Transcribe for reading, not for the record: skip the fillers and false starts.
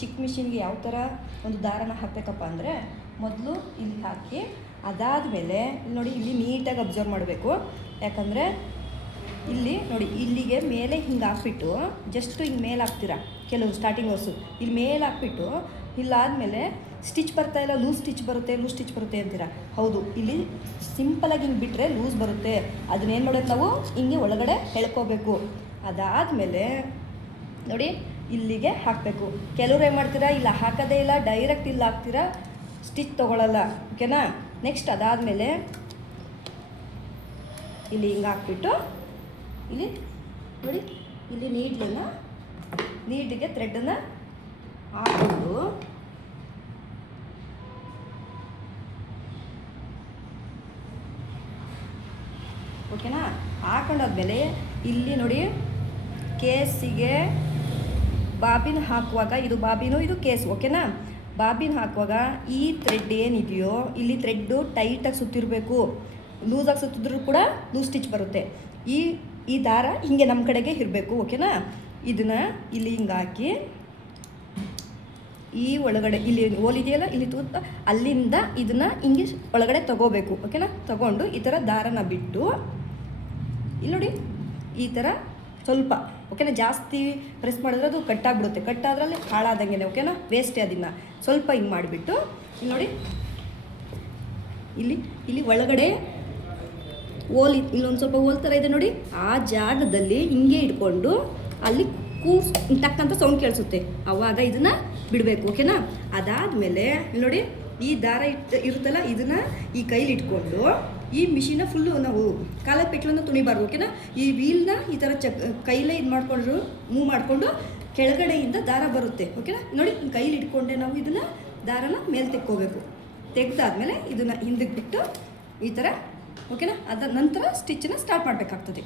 ಚಿಕ್ಕ ಮಿಷಿನ್ಗೆ ಯಾವ ಥರ ಒಂದು ದಾರನ ಹಾಕಬೇಕಪ್ಪ ಅಂದರೆ, ಮೊದಲು ಇಲ್ಲಿ ಹಾಕಿ ಅದಾದಮೇಲೆ ನೋಡಿ ಇಲ್ಲಿ ನೀಟಾಗಿ ಅಬ್ಸರ್ವ್ ಮಾಡಬೇಕು. ಯಾಕಂದರೆ ಇಲ್ಲಿ ನೋಡಿ ಇಲ್ಲಿಗೆ ಮೇಲೆ ಹಿಂಗೆ ಹಾಕ್ಬಿಟ್ಟು ಜಸ್ಟು ಹಿಂಗೆ ಮೇಲೆ ಹಾಕ್ತೀರಾ ಕೆಲವು ಸ್ಟಾರ್ಟಿಂಗ್ ವರ್ಸು, ಇಲ್ಲಿ ಮೇಲೆ ಹಾಕ್ಬಿಟ್ಟು ಇಲ್ಲಾದಮೇಲೆ ಸ್ಟಿಚ್ ಬರ್ತಾಯಿಲ್ಲ, ಲೂಸ್ ಸ್ಟಿಚ್ ಬರುತ್ತೆ ಅಂತೀರಾ. ಹೌದು, ಇಲ್ಲಿ ಸಿಂಪಲಾಗಿ ಹಿಂಗೆ ಬಿಟ್ಟರೆ ಲೂಸ್ ಬರುತ್ತೆ. ಅದನ್ನೇನು ಮಾಡೋದು ನಾವು ಹಿಂಗೆ ಒಳಗಡೆ ಎಳ್ಕೋಬೇಕು. ಅದಾದಮೇಲೆ ನೋಡಿ ಇಲ್ಲಿಗೆ ಹಾಕಬೇಕು. ಕೆಲವ್ರು ಏನು ಮಾಡ್ತೀರಾ, ಇಲ್ಲ ಹಾಕೋದೇ ಇಲ್ಲ, ಡೈರೆಕ್ಟ್ ಇಲ್ಲಿ ಹಾಕ್ತೀರಾ, ಸ್ಟಿಚ್ ತೊಗೊಳ್ಳಲ್ಲ. ಓಕೆನಾ. ನೆಕ್ಸ್ಟ್ ಅದಾದಮೇಲೆ ಇಲ್ಲಿ ಹಿಂಗೆ ಹಾಕ್ಬಿಟ್ಟು ಇಲ್ಲಿ ನೋಡಿ ಇಲ್ಲಿ ನೀಡಿಗೆ ಥ್ರೆಡನ್ನು ಹಾಕೊಂಡು ಓಕೆನಾ. ಹಾಕೊಂಡಾದ್ಮೇಲೆ ಇಲ್ಲಿ ನೋಡಿ ಕೇಸಿಗೆ ಬಾಬಿನ್ ಹಾಕುವಾಗ, ಇದು ಬಾಬಿನು ಇದು ಕೇಸು. ಓಕೆನಾ. ಬಾಬಿನ್ ಹಾಕುವಾಗ ಈ ಥ್ರೆಡ್ ಏನಿದೆಯೋ ಇಲ್ಲಿ ಥ್ರೆಡ್ಡು ಟೈಟಾಗಿ ಸುತ್ತಿರಬೇಕು. ಲೂಸಾಗಿ ಸುತ್ತಿದ್ರೂ ಕೂಡ ಲೂಸ್ ಸ್ಟಿಚ್ ಬರುತ್ತೆ. ಈ ದಾರ ಹಿಂಗೆ ನಮ್ಮ ಕಡೆಗೆ ಇರಬೇಕು. ಓಕೆನಾ. ಇದನ್ನು ಇಲ್ಲಿ ಹಿಂಗೆ ಹಾಕಿ ಈ ಒಳಗಡೆ ಇಲ್ಲಿ ಹೋಲಿದೆಯಲ್ಲ ಇಲ್ಲಿ ತೂತ ಅಲ್ಲಿಂದ ಇದನ್ನು ಹಿಂಗೆ ಒಳಗಡೆ ತಗೋಬೇಕು. ಓಕೆನಾ. ತಗೊಂಡು ಈ ಥರ ದಾರನ ಬಿಟ್ಟು ಇಲ್ಲಿ ನೋಡಿ ಈ ಥರ ಸ್ವಲ್ಪ ಓಕೆನಾ, ಜಾಸ್ತಿ ಪ್ರೆಸ್ ಮಾಡಿದ್ರೆ ಅದು ಕಟ್ಟಾಗ್ಬಿಡುತ್ತೆ. ಕಟ್ಟಾದ್ರಲ್ಲಿ ಹಾಳಾದಂಗೆ. ಓಕೆನಾ. ವೇಸ್ಟೇ ಅದನ್ನು ಸ್ವಲ್ಪ ಹಿಂಗೆ ಮಾಡಿಬಿಟ್ಟು ಇಲ್ಲಿ ನೋಡಿ ಇಲ್ಲಿ ಒಳಗಡೆ ಇಲ್ಲೊಂದು ಸ್ವಲ್ಪ ಹೋಲ್ ಥರ ಇದೆ ನೋಡಿ, ಆ ಜಾಗದಲ್ಲಿ ಹಿಂಗೆ ಇಟ್ಕೊಂಡು ಅಲ್ಲಿ ಟಕ್ಕಂತ ಸೌಂಡ್ ಕೇಳಿಸುತ್ತೆ, ಆವಾಗ ಇದನ್ನು ಬಿಡಬೇಕು. ಓಕೆನಾ. ಅದಾದಮೇಲೆ ನೋಡಿ ಈ ದಾರ ಇರುತ್ತಲ್ಲ ಇದನ್ನು ಈ ಕೈಲಿ ಇಟ್ಕೊಂಡು ಈ ಮಿಷಿನ ಫುಲ್ಲು ನಾವು ಕಾಲ ಪೆಟ್ಲನ್ನು ತುಣಿಬಾರ್ದು. ಓಕೆನಾ. ಈ ವೀಲ್ನ ಈ ಥರ ಕೈಲೇ ಇದು ಮಾಡಿಕೊಂಡ್ರು ಮೂವ್ ಮಾಡಿಕೊಂಡು ಕೆಳಗಡೆಯಿಂದ ದಾರ ಬರುತ್ತೆ. ಓಕೆನಾ. ನೋಡಿ ಕೈಲಿ ಇಟ್ಕೊಂಡೆ ನಾವು ಇದನ್ನು ದಾರನ ಮೇಲೆ ತೆಕ್ಕೋಬೇಕು. ತೆಗೆದಾದ್ಮೇಲೆ ಇದನ್ನು ಹಿಂದಕ್ಕೆ ಬಿಟ್ಟು ಈ ಥರ ಓಕೆನಾ. ಅದ ನಂತರ ಸ್ಟಿಚ್ಚನ್ನು ಸ್ಟಾರ್ಟ್ ಮಾಡಬೇಕಾಗ್ತದೆ.